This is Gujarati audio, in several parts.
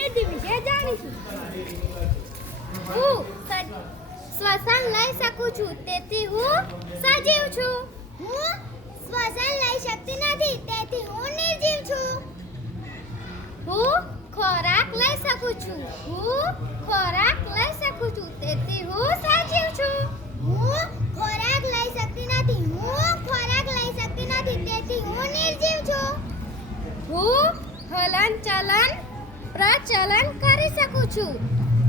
નિર્જીવ વિશે જાણીશું. હું શ્વસન લઈ શકું છું, તેથી હું સજીવ છું. હું શ્વસન લઈ શકતી નથી, તેથી હું નિર્જીવ છું. હું ખોરાક લઈ શકું છું. હું ખોરાક લઈ શકું છું, તેથી હું સજીવ છું. હું ખોરાક લઈ શકતી નથી. હું ખોરાક લઈ શકતી નથી, તેથી હું નિર્જીવ છું. હું હલન ચલન પ્રચલન કરી શકું છું.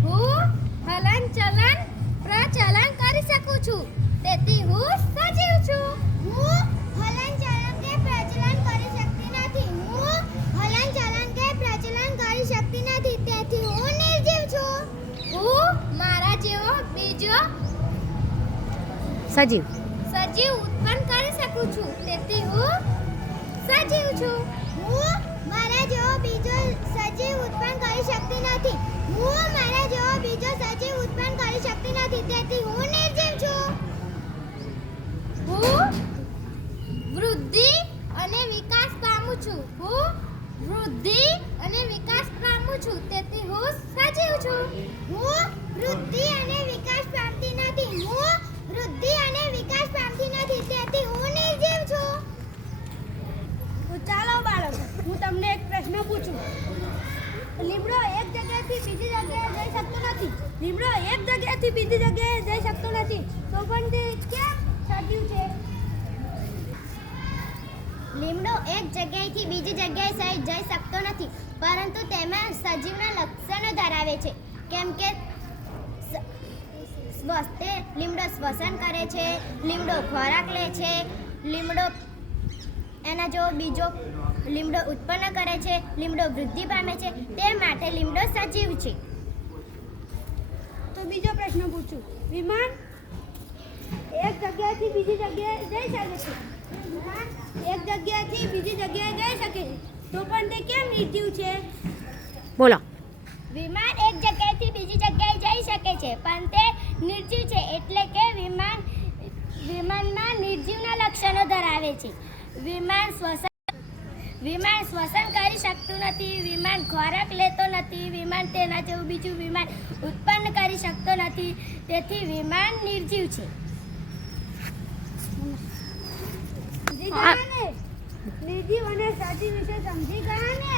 હું હલન ચલન પ્રચલન કરી શકું છું, તેથી હું સજીવ છું. હું હલનચલન કે પ્રચલન કરી શકતી નથી. હું હલનચલન કે પ્રચલન કરી શકતી નથી, તેથી હું નિર્જીવ છું. હું મારા જેવો બીજો સજીવ સજીવ ઉત્પન્ન કરી શકું છું, તેથી હું સજીવ છું. હું મારા જેવો બીજો સજીવ ઉત્પન્ન કરી શકતી નથી. હું મારા જેવો બીજો સજીવ ઉત્પન્ન કરી શકતી નથી, તેથી હું નિર્જીવ છું. હું વૃદ્ધિ અને વિકાસ પામું છું. હું વૃદ્ધિ અને વિકાસ પામું છું, તેથી હું સજીવ છું. હું વૃદ્ધિ અને વિકાસ પામતી નથી. હું વૃદ્ધિ અને વિકાસ પામતી નથી, તેથી હું નિર્જીવ છું. તો ચાલો બાળકો, હું તમને એક પ્રશ્ન પૂછું. લીમડો એક જગ્યાએથી બીજી જગ્યાએ જઈ શકતો નથી. લીમડો એક જગ્યાએથી બીજી જગ્યાએ જઈ શકતો નથી, તો પણ તે કેમ સજીવ છે? લીમડો એક જગ્યાએથી બીજી જગ્યાએ જઈ શકતો નથી, પરંતુ તેમાં સજીવના લક્ષણો ધરાવે છે. કેમ કે લીમડો શ્વસન કરે છે, લીમડો ખોરાક લે છે, લીમડો એના જેવો બીજો લીમડો ઉત્પન્ન કરે છે, લીમડો વૃદ્ધિ પામે છે, તે માટે લીમડો સજીવ છે. તો બીજો પ્રશ્ન પૂછું. વિમાન એક જગ્યાએથી બીજી જગ્યાએ જઈ શકે છે. વિમાન એક જગ્યાએથી બીજી જગ્યાએ જઈ શકે છે, તો પણ તે કેમ નિર્જીવ છે? બોલો. વિમાન એક જગ્યાએથી બીજી જગ્યાએ જઈ શકે છે, પણ તે નિર્જીવ છે, એટલે કે વિમાનમાં નિર્જીવના લક્ષણો ધરાવે છે. વિમાન શ્વસન કરી શકતું નથી. વિમાન ખોરાક લેતો નથી. વિમાન તેના જેવું બીજું વિમાન ઉત્પન્ન કરી શકતો નથી, તેથી વિમાન નિર્જીવ છે. નિર્જીવ અને સજીવ વિશે સમજી ગયા ને?